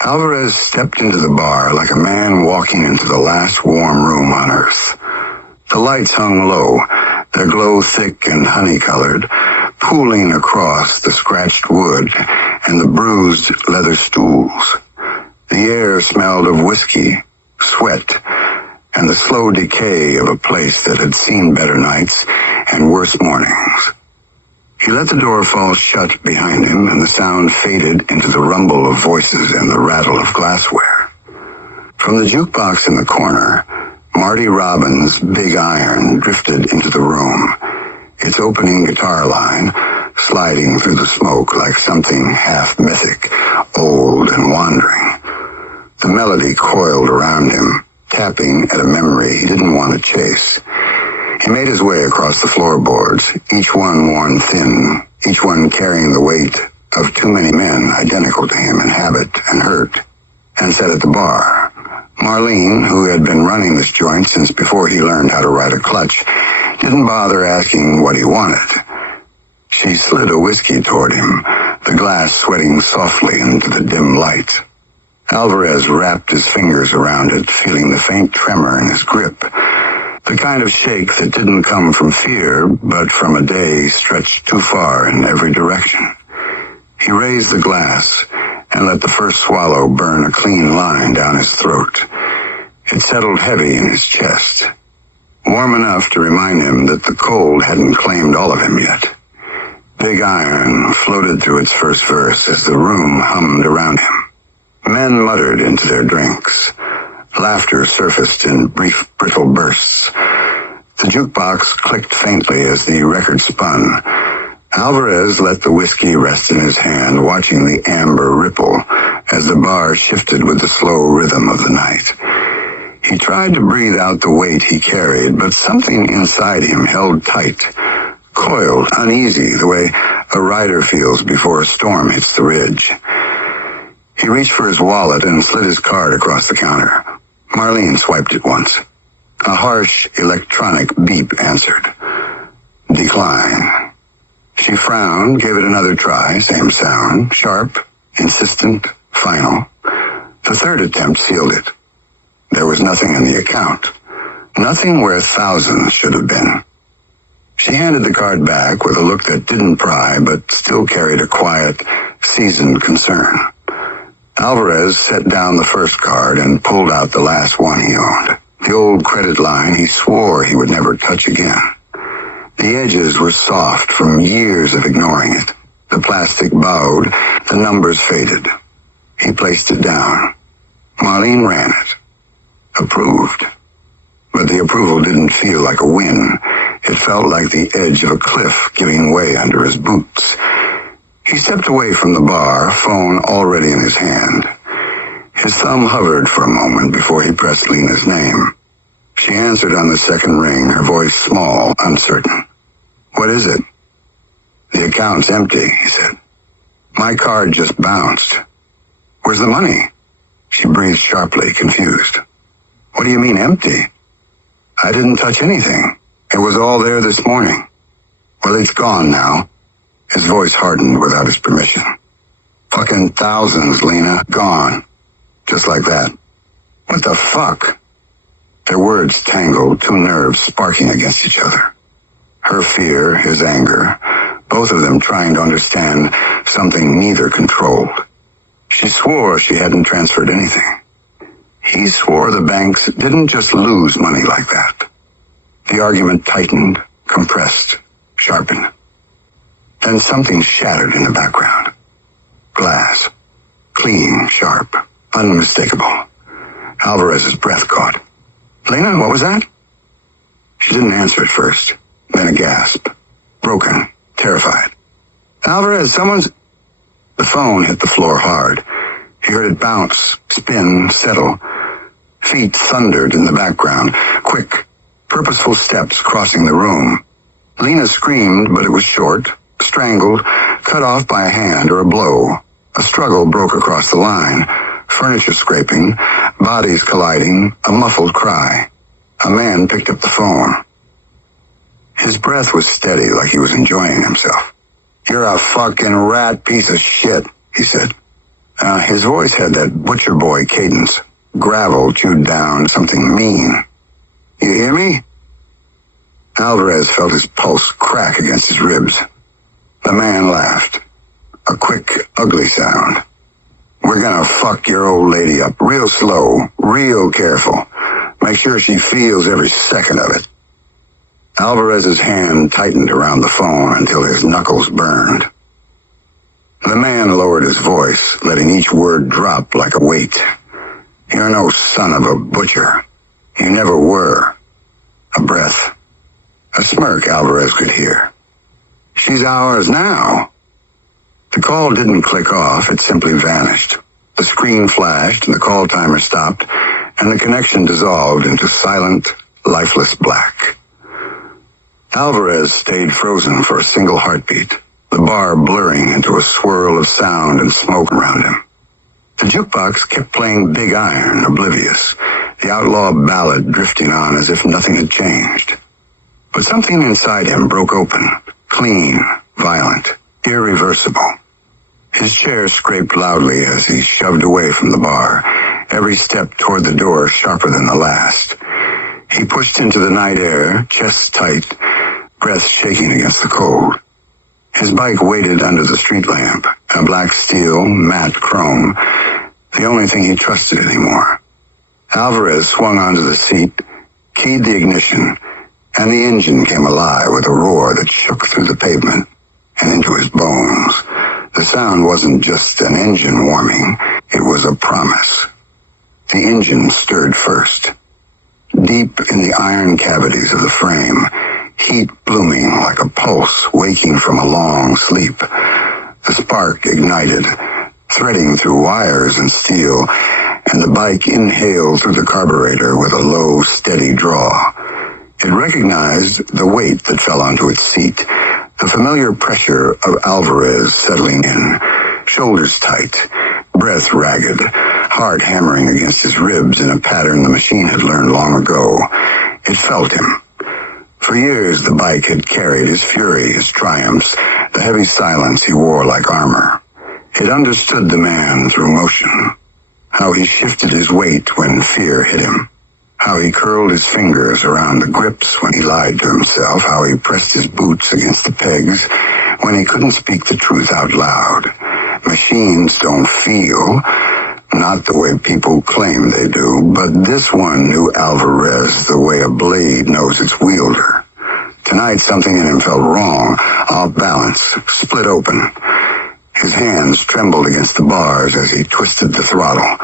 Alvarez stepped into the bar like a man walking into the last warm room on Earth. The lights hung low, their glow thick and honey-colored, pooling across the scratched wood and the bruised leather stools. The air smelled of whiskey, sweat, and the slow decay of a place that had seen better nights and worse mornings. He let the door fall shut behind him, and the sound faded into the rumble of voices and the rattle of glassware. From the jukebox in the corner, Marty Robbins' Big Iron drifted into the room, its opening guitar line sliding through the smoke like something half mythic, old and wandering. The melody coiled around him, tapping at a memory he didn't want to chase. He made his way across the floorboards, each one worn thin, each one carrying the weight of too many men identical to him in habit and hurt, and sat at the bar. Marlene, who had been running this joint since before he learned how to ride a clutch, didn't bother asking what he wanted. She slid a whiskey toward him, the glass sweating softly into the dim light. Alvarez wrapped his fingers around it, feeling the faint tremor in his grip. The kind of shake that didn't come from fear, but from a day stretched too far in every direction. He raised the glass and let the first swallow burn a clean line down his throat. It settled heavy in his chest, warm enough to remind him that the cold hadn't claimed all of him yet. Big Iron floated through its first verse as the room hummed around him. Men muttered into their drinks. Laughter surfaced in brief, brittle bursts. The jukebox clicked faintly as the record spun. Alvarez let the whiskey rest in his hand, watching the amber ripple as the bar shifted with the slow rhythm of the night. He tried to breathe out the weight he carried, but something inside him held tight, coiled, uneasy, the way a rider feels before a storm hits the ridge. He reached for his wallet and slid his card across the counter. Marlene swiped it once. A harsh electronic beep answered. Decline. She frowned, gave it another try, same sound, sharp, insistent, final. The third attempt sealed it. There was nothing in the account. Nothing where thousands should have been. She handed the card back with a look that didn't pry, but still carried a quiet, seasoned concern. Alvarez set down the first card and pulled out the last one he owned. The old credit line he swore he would never touch again. The edges were soft from years of ignoring it. The plastic bowed, the numbers faded. He placed it down. Marlene ran it. Approved. But the approval didn't feel like a win. It felt like the edge of a cliff giving way under his boots. He stepped away from the bar, phone already in his hand. His thumb hovered for a moment before he pressed Lena's name. She answered on the second ring, her voice small, uncertain. What is it? The account's empty, he said. My card just bounced. Where's the money? She breathed sharply, confused. What do you mean empty? I didn't touch anything. It was all there this morning. Well, it's gone now. His voice hardened without his permission. Fucking thousands, Lena. Gone. Just like that. What the fuck? Their words tangled, two nerves sparking against each other. Her fear, his anger, both of them trying to understand something neither controlled. She swore she hadn't transferred anything. He swore the banks didn't just lose money like that. The argument tightened, compressed, sharpened. Then something shattered in the background. Glass. Clean, sharp, unmistakable. Alvarez's breath caught. Lena, what was that? She didn't answer at first. Then a gasp. Broken, terrified. Alvarez, someone's... The phone hit the floor hard. He heard it bounce, spin, settle. Feet thundered in the background. Quick, purposeful steps crossing the room. Lena screamed, but it was short, strangled, cut off by a hand or a blow. A struggle broke across the line. Furniture scraping, bodies colliding, a muffled cry. A man picked up the phone. His breath was steady, like he was enjoying himself. You're a fucking rat piece of shit, he said. His voice had that butcher boy cadence, gravel chewed down, something mean. "You hear me?" Alvarez felt his pulse crack against his ribs. The man laughed. A quick, ugly sound. "We're gonna fuck your old lady up real slow, real careful. Make sure she feels every second of it." Alvarez's hand tightened around the phone until his knuckles burned. The man lowered his voice, letting each word drop like a weight. "You're no son of a butcher. You never were." A breath. A smirk Alvarez could hear. "She's ours now." The call didn't click off, it simply vanished. The screen flashed and the call timer stopped, and the connection dissolved into silent, lifeless black. Alvarez stayed frozen for a single heartbeat, the bar blurring into a swirl of sound and smoke around him. The jukebox kept playing Big Iron, oblivious, the outlaw ballad drifting on as if nothing had changed. But something inside him broke open, clean, violent, irreversible. His chair scraped loudly as he shoved away from the bar, every step toward the door sharper than the last. He pushed into the night air, chest tight, breath shaking against the cold. His bike waited under the street lamp, a black steel, matte chrome, the only thing he trusted anymore. Alvarez swung onto the seat, keyed the ignition, and the engine came alive with a roar that shook through the pavement and into his bones. The sound wasn't just an engine warming, it was a promise. The engine stirred first. Deep in the iron cavities of the frame, heat blooming like a pulse waking from a long sleep. The spark ignited, threading through wires and steel, and the bike inhaled through the carburetor with a low, steady draw. It recognized the weight that fell onto its seat, the familiar pressure of Alvarez settling in, shoulders tight, breath ragged, heart hammering against his ribs in a pattern the machine had learned long ago. It felt him. For years, the bike had carried his fury, his triumphs, the heavy silence he wore like armor. It understood the man through motion, how he shifted his weight when fear hit him, how he curled his fingers around the grips when he lied to himself, how he pressed his boots against the pegs when he couldn't speak the truth out loud. Machines don't feel, not the way people claim they do, but this one knew Alvarez the way a blade knows its wielder. Tonight something in him felt wrong, off balance, split open. His hands trembled against the bars as he twisted the throttle.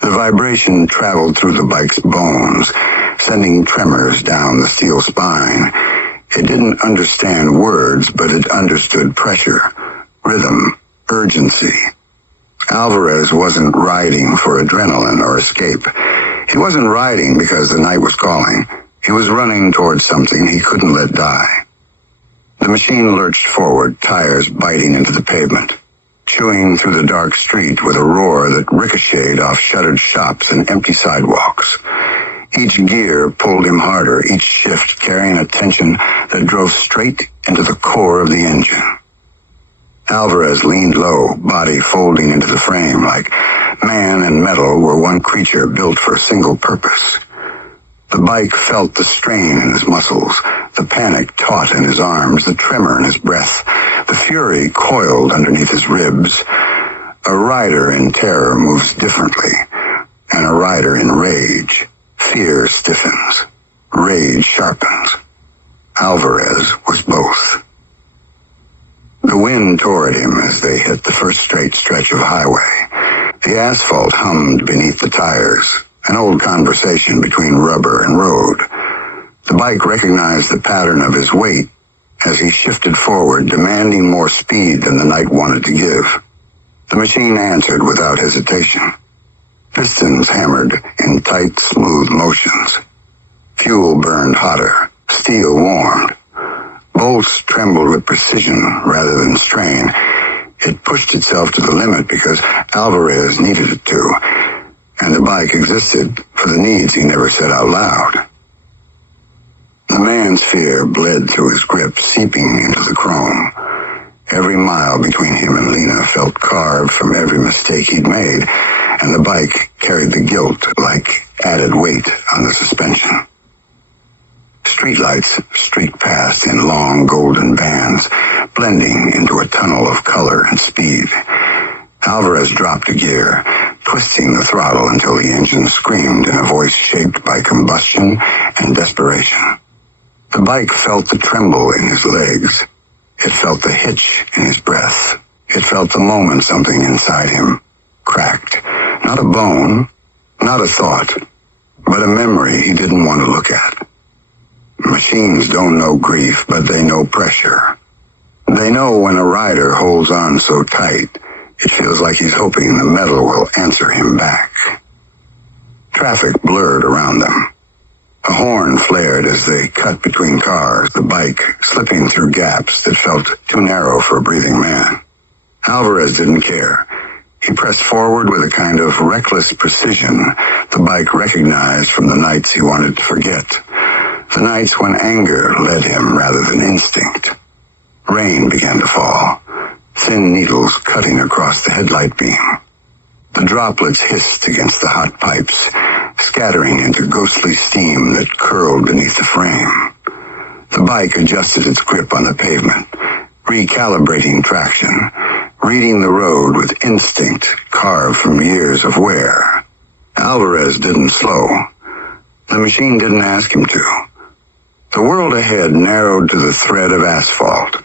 The vibration traveled through the bike's bones, sending tremors down the steel spine. It didn't understand words, but it understood pressure, rhythm, urgency. Alvarez wasn't riding for adrenaline or escape. He wasn't riding because the night was calling. He was running towards something he couldn't let die. The machine lurched forward, tires biting into the pavement, chewing through the dark street with a roar that ricocheted off shuttered shops and empty sidewalks. Each gear pulled him harder, each shift carrying a tension that drove straight into the core of the engine. Alvarez leaned low, body folding into the frame like man and metal were one creature built for a single purpose. The bike felt the strain in his muscles, the panic taut in his arms, the tremor in his breath, the fury coiled underneath his ribs. A rider in terror moves differently, and a rider in rage. Fear stiffens, rage sharpens. Alvarez was both. The wind tore at him as they hit the first straight stretch of highway. The asphalt hummed beneath the tires, an old conversation between rubber and road. The bike recognized the pattern of his weight as he shifted forward, demanding more speed than the night wanted to give. The machine answered without hesitation. Pistons hammered in tight, smooth motions. Fuel burned hotter, steel warmed. Bolts trembled with precision rather than strain. It pushed itself to the limit because Alvarez needed it to, and the bike existed for the needs he never said out loud. The man's fear bled through his grip, seeping into the chrome. Every mile between him and Lena felt carved from every mistake he'd made, and the bike carried the guilt like added weight on the suspension. Streetlights streaked past in long golden bands, blending into a tunnel of color and speed. Alvarez dropped a gear, twisting the throttle until the engine screamed in a voice shaped by combustion and desperation. The bike felt the tremble in his legs. It felt the hitch in his breath. It felt the moment something inside him cracked. Not a bone, not a thought, but a memory he didn't want to look at. Machines don't know grief, but they know pressure. They know when a rider holds on so tight, it feels like he's hoping the metal will answer him back. Traffic blurred around them. A horn flared as they cut between cars, the bike slipping through gaps that felt too narrow for a breathing man. Alvarez didn't care. He pressed forward with a kind of reckless precision the bike recognized from the nights he wanted to forget. The nights when anger led him rather than instinct. Rain began to fall, thin needles cutting across the headlight beam. The droplets hissed against the hot pipes, scattering into ghostly steam that curled beneath the frame. The bike adjusted its grip on the pavement, recalibrating traction, reading the road with instinct carved from years of wear. Alvarez didn't slow. The machine didn't ask him to. The world ahead narrowed to the thread of asphalt,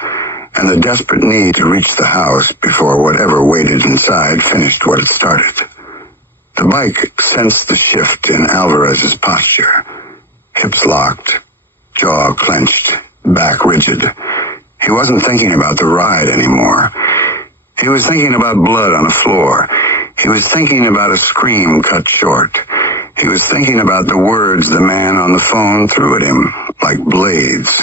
and the desperate need to reach the house before whatever waited inside finished what it started. The bike sensed the shift in Alvarez's posture. Hips locked, jaw clenched, back rigid. He wasn't thinking about the ride anymore. He was thinking about blood on the floor. He was thinking about a scream cut short. He was thinking about the words the man on the phone threw at him like blades.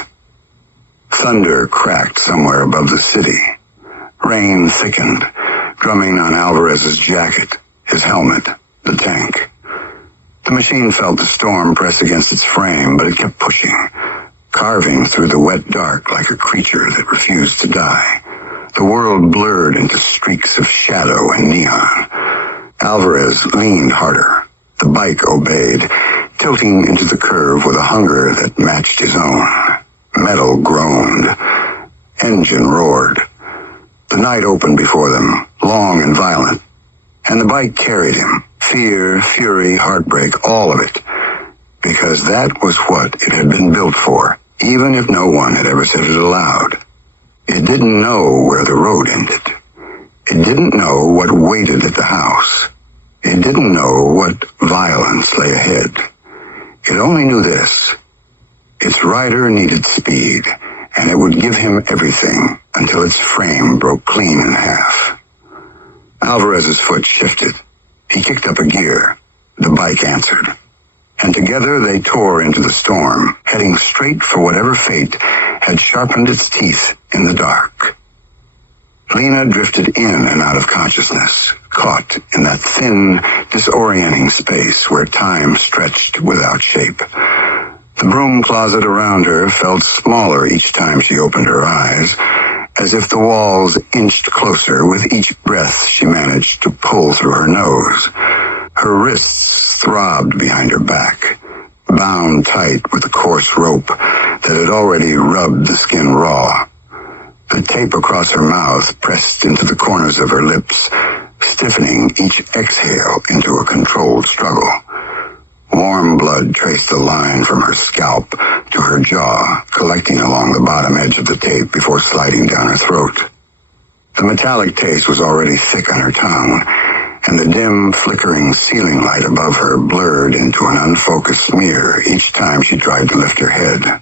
Thunder cracked somewhere above the city. Rain thickened, drumming on Alvarez's jacket, his helmet, the tank. The machine felt the storm press against its frame, but it kept pushing, carving through the wet dark like a creature that refused to die. The world blurred into streaks of shadow and neon. Alvarez leaned harder. The bike obeyed, tilting into the curve with a hunger that matched his own. Metal groaned. Engine roared. The night opened before them, long and violent, and the bike carried him. Fear, fury, heartbreak, all of it. Because that was what it had been built for, even if no one had ever said it aloud. It didn't know where the road ended. It didn't know what waited at the house. It didn't know what violence lay ahead. It only knew this. Its rider needed speed, and it would give him everything until its frame broke clean in half. Alvarez's foot shifted. He kicked up a gear. The bike answered. And together they tore into the storm, heading straight for whatever fate had sharpened its teeth in the dark. Lena drifted in and out of consciousness, caught in that thin, disorienting space where time stretched without shape. The broom closet around her felt smaller each time she opened her eyes, as if the walls inched closer with each breath she managed to pull through her nose. Her wrists throbbed behind her back, bound tight with a coarse rope that had already rubbed the skin raw. The tape across her mouth pressed into the corners of her lips, stiffening each exhale into a controlled struggle. Warm blood traced a line from her scalp to her jaw, collecting along the bottom edge of the tape before sliding down her throat. The metallic taste was already thick on her tongue, and the dim, flickering ceiling light above her blurred into an unfocused smear each time she tried to lift her head.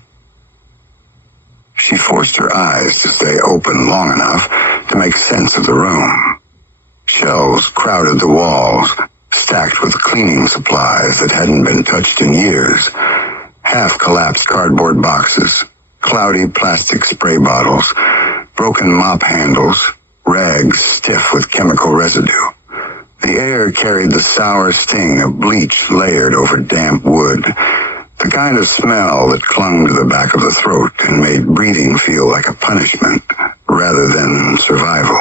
She forced her eyes to stay open long enough to make sense of the room. Shelves crowded the walls, stacked with cleaning supplies that hadn't been touched in years. Half-collapsed cardboard boxes, cloudy plastic spray bottles, broken mop handles, rags stiff with chemical residue. The air carried the sour sting of bleach layered over damp wood, the kind of smell that clung to the back of the throat and made breathing feel like a punishment rather than survival.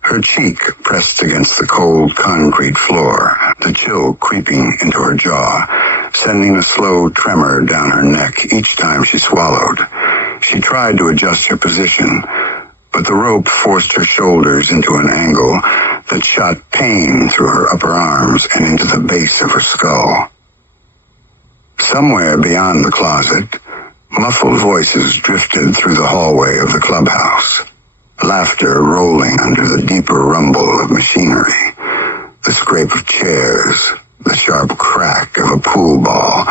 Her cheek pressed against the cold concrete floor, the chill creeping into her jaw, sending a slow tremor down her neck each time she swallowed. She tried to adjust her position, but the rope forced her shoulders into an angle that shot pain through her upper arms and into the base of her skull. Somewhere beyond the closet, muffled voices drifted through the hallway of the clubhouse, laughter rolling under the deeper rumble of machinery, the scrape of chairs, the sharp crack of a pool ball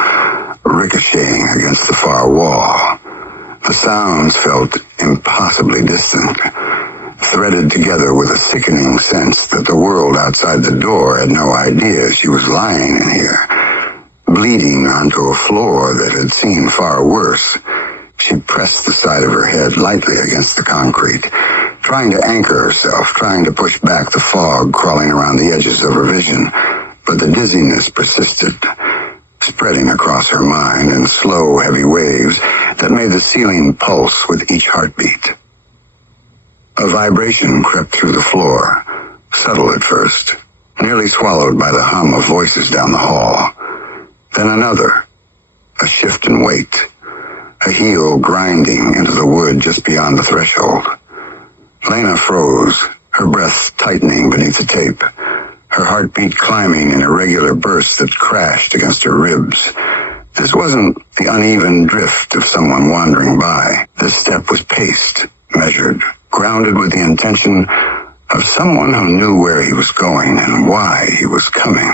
ricocheting against the far wall. The sounds felt impossibly distant, threaded together with a sickening sense that the world outside the door had no idea she was lying in here, bleeding onto a floor that had seen far worse. She pressed the side of her head lightly against the concrete, trying to anchor herself, trying to push back the fog crawling around the edges of her vision, but the dizziness persisted, spreading across her mind in slow, heavy waves that made the ceiling pulse with each heartbeat. A vibration crept through the floor, subtle at first, nearly swallowed by the hum of voices down the hall. Then another, a shift in weight, a heel grinding into the wood just beyond the threshold. Lena froze, her breath tightening beneath the tape, her heartbeat climbing in irregular bursts that crashed against her ribs. This wasn't the uneven drift of someone wandering by. This step was paced, measured, grounded with the intention of someone who knew where he was going and why he was coming.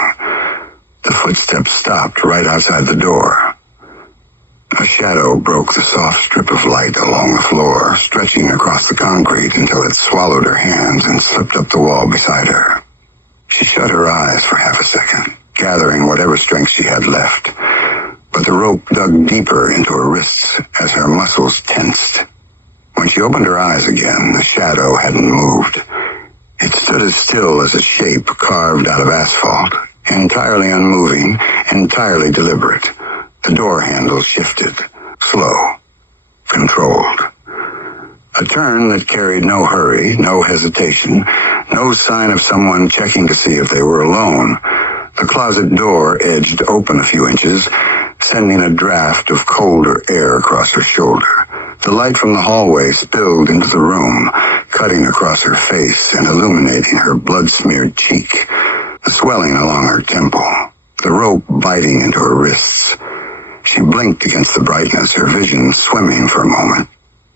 The footsteps stopped right outside the door. A shadow broke the soft strip of light along the floor, stretching across the concrete until it swallowed her hands and slipped up the wall beside her. She shut her eyes for half a second, gathering whatever strength she had left, but the rope dug deeper into her wrists as her muscles tensed. When she opened her eyes again, the shadow hadn't moved. It stood as still as a shape carved out of asphalt, entirely unmoving, entirely deliberate. The door handle shifted, slow, controlled. A turn that carried no hurry, no hesitation, no sign of someone checking to see if they were alone. The closet door edged open a few inches, sending a draft of colder air across her shoulder. The light from the hallway spilled into the room, cutting across her face and illuminating her blood-smeared cheek, the swelling along her temple, the rope biting into her wrists. She blinked against the brightness, her vision swimming for a moment,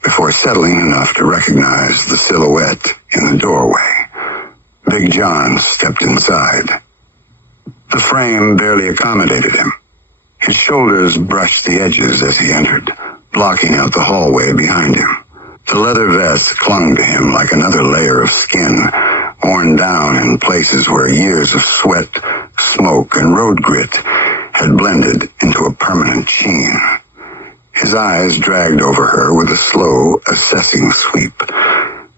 before settling enough to recognize the silhouette in the doorway. Big John stepped inside. The frame barely accommodated him. His shoulders brushed the edges as he entered, blocking out the hallway behind him. The leather vest clung to him like another layer of skin, worn down in places where years of sweat, smoke, and road grit had blended into a permanent sheen. His eyes dragged over her with a slow, assessing sweep,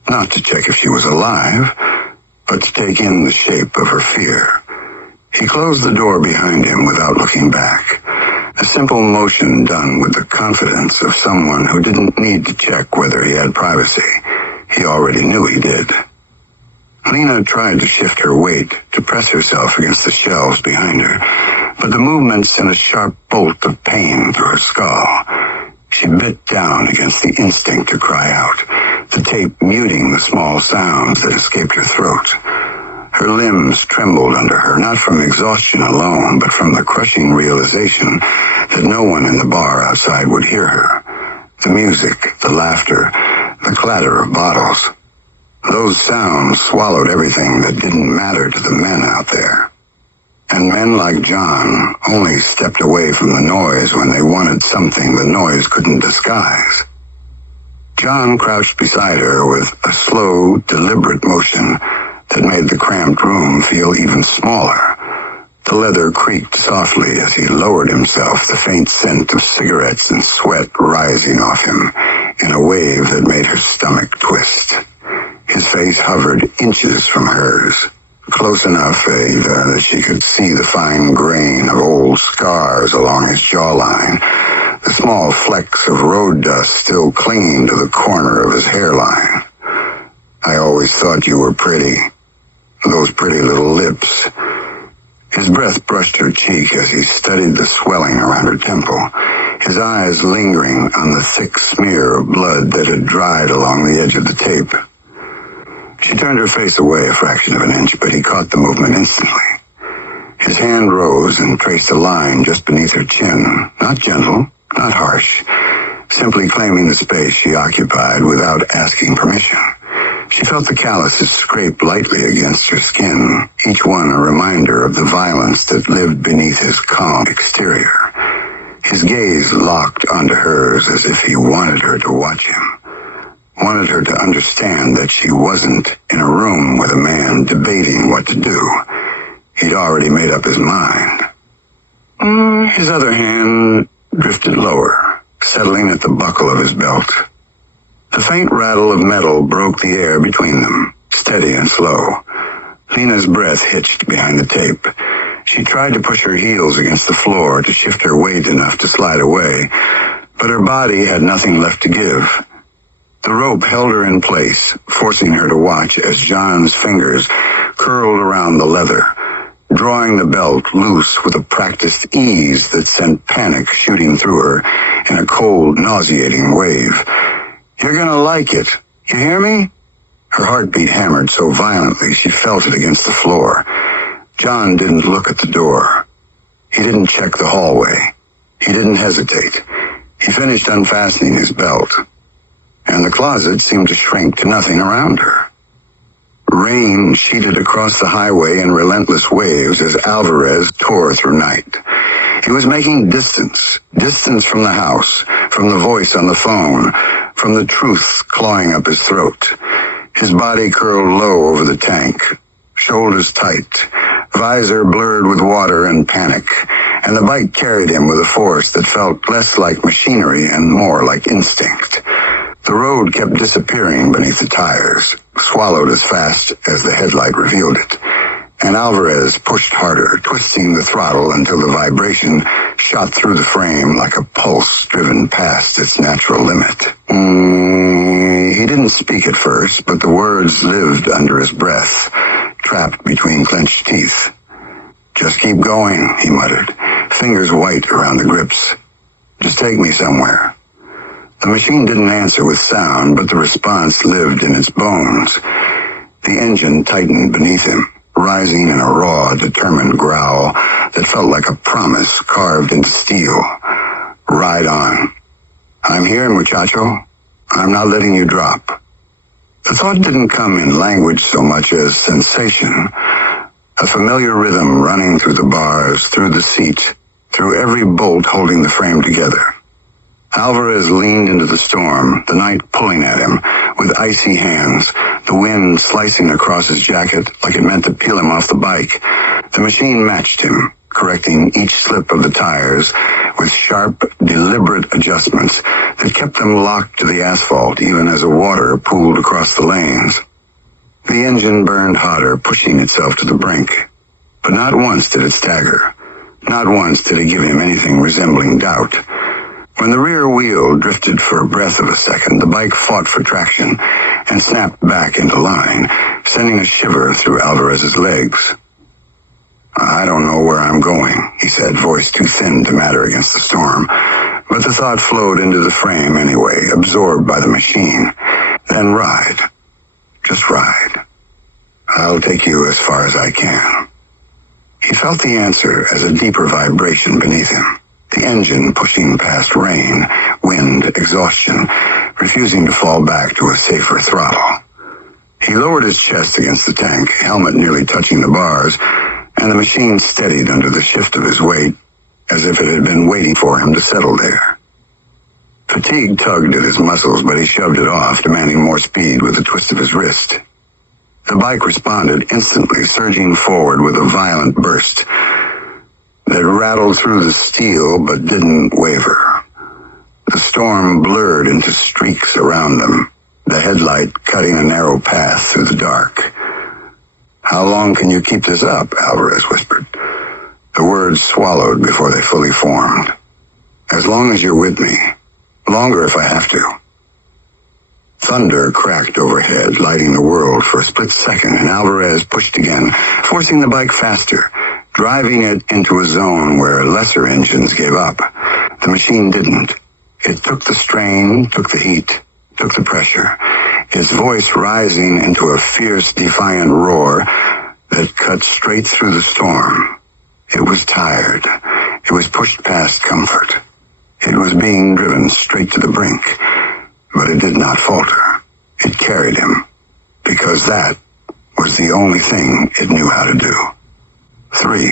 not to check if she was alive, but to take in the shape of her fear. He closed the door behind him without looking back, a simple motion done with the confidence of someone who didn't need to check whether he had privacy. He already knew he did. Lena tried to shift her weight, to press herself against the shelves behind her, but the movement sent a sharp bolt of pain through her skull. She bit down against the instinct to cry out, the tape muting the small sounds that escaped her throat. Her limbs trembled under her, not from exhaustion alone, but from the crushing realization that no one in the bar outside would hear her. The music, the laughter, the clatter of bottles. Those sounds swallowed everything that didn't matter to the men out there. And men like John only stepped away from the noise when they wanted something the noise couldn't disguise. John crouched beside her with a slow, deliberate motion that made the cramped room feel even smaller. The leather creaked softly as he lowered himself, the faint scent of cigarettes and sweat rising off him in a wave that made her stomach twist. His face hovered inches from hers, close enough, Ava, that she could see the fine grain of old scars along his jawline, the small flecks of road dust still clinging to the corner of his hairline. I always thought you were pretty. Those pretty little lips. His breath brushed her cheek as he studied the swelling around her temple, his eyes lingering on the thick smear of blood that had dried along the edge of the tape. She turned her face away a fraction of an inch, but he caught the movement instantly. His hand rose and traced a line just beneath her chin, not gentle, not harsh, simply claiming the space she occupied without asking permission. She felt the calluses scrape lightly against her skin, each one a reminder of the violence that lived beneath his calm exterior. His gaze locked onto hers as if he wanted her to watch him, wanted her to understand that she wasn't in a room with a man debating what to do. He'd already made up his mind. His other hand drifted lower, settling at the buckle of his belt. The faint rattle of metal broke the air between them, steady and slow. Lena's breath hitched behind the tape. She tried to push her heels against the floor to shift her weight enough to slide away, but her body had nothing left to give. The rope held her in place, forcing her to watch as John's fingers curled around the leather, drawing the belt loose with a practiced ease that sent panic shooting through her in a cold, nauseating wave. "You're gonna like it. You hear me?" Her heartbeat hammered so violently she felt it against the floor. John didn't look at the door. He didn't check the hallway. He didn't hesitate. He finished unfastening his belt, and the closet seemed to shrink to nothing around her. Rain sheeted across the highway in relentless waves as Alvarez tore through night. He was making distance from the house, from the voice on the phone, from the truth clawing up his throat. His body curled low over the tank, shoulders tight, visor blurred with water and panic, and the bike carried him with a force that felt less like machinery and more like instinct. The road kept disappearing beneath the tires, swallowed as fast as the headlight revealed it, and Alvarez pushed harder, twisting the throttle until the vibration shot through the frame like a pulse driven past its natural limit. He didn't speak at first, but the words lived under his breath, trapped between clenched teeth. "Just keep going," he muttered, fingers white around the grips. "Just take me somewhere." The machine didn't answer with sound, but the response lived in its bones. The engine tightened beneath him, rising in a raw, determined growl that felt like a promise carved into steel. "Ride on. I'm here, muchacho. I'm not letting you drop." The thought didn't come in language so much as sensation, a familiar rhythm running through the bars, through the seat, through every bolt holding the frame together. Alvarez leaned into the storm, the night pulling at him with icy hands, the wind slicing across his jacket like it meant to peel him off the bike. The machine matched him, correcting each slip of the tires with sharp, deliberate adjustments that kept them locked to the asphalt even as the water pooled across the lanes. The engine burned hotter, pushing itself to the brink. But not once did it stagger. Not once did it give him anything resembling doubt. When the rear wheel drifted for a breath of a second, the bike fought for traction and snapped back into line, sending a shiver through Alvarez's legs. "I don't know where I'm going," he said, voice too thin to matter against the storm. But the thought flowed into the frame anyway, absorbed by the machine. "Then ride. Just ride. I'll take you as far as I can." He felt the answer as a deeper vibration beneath him. The engine pushing past rain, wind, exhaustion, refusing to fall back to a safer throttle. He lowered his chest against the tank, helmet nearly touching the bars, and the machine steadied under the shift of his weight, as if it had been waiting for him to settle there. Fatigue tugged at his muscles, but he shoved it off, demanding more speed with a twist of his wrist. The bike responded instantly, surging forward with a violent burst that rattled through the steel but didn't waver. The storm blurred into streaks around them, the headlight cutting a narrow path through the dark. "How long can you keep this up?" Alvarez whispered. The words swallowed before they fully formed. "As long as you're with me. Longer if I have to." Thunder cracked overhead, lighting the world for a split second, and Alvarez pushed again, forcing the bike faster, driving it into a zone where lesser engines gave up. The machine didn't. It took the strain, took the heat, took the pressure, its voice rising into a fierce, defiant roar that cut straight through the storm. It was tired. It was pushed past comfort. It was being driven straight to the brink, but it did not falter. It carried him, because that was the only thing it knew how to do. 3.